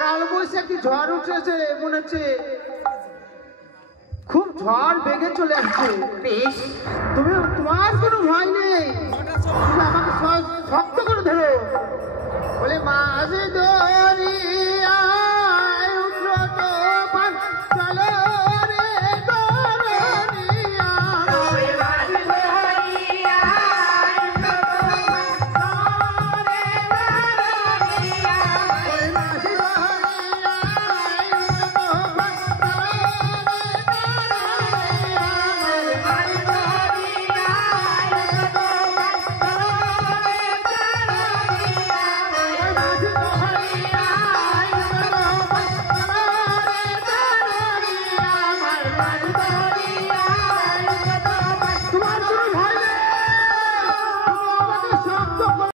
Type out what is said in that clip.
কালবৈশাখী ঝড় উঠেছে মনে হচ্ছে, খুব ঝড় বেগে চলে আসছে। বেশ, তোমার কোনো ভয় নেই, আমাকে শক্ত করে ধরো। বলে মাঝ দরিয়ায় উঠলো তোফান, চলো রে দরদিয়া। Bye.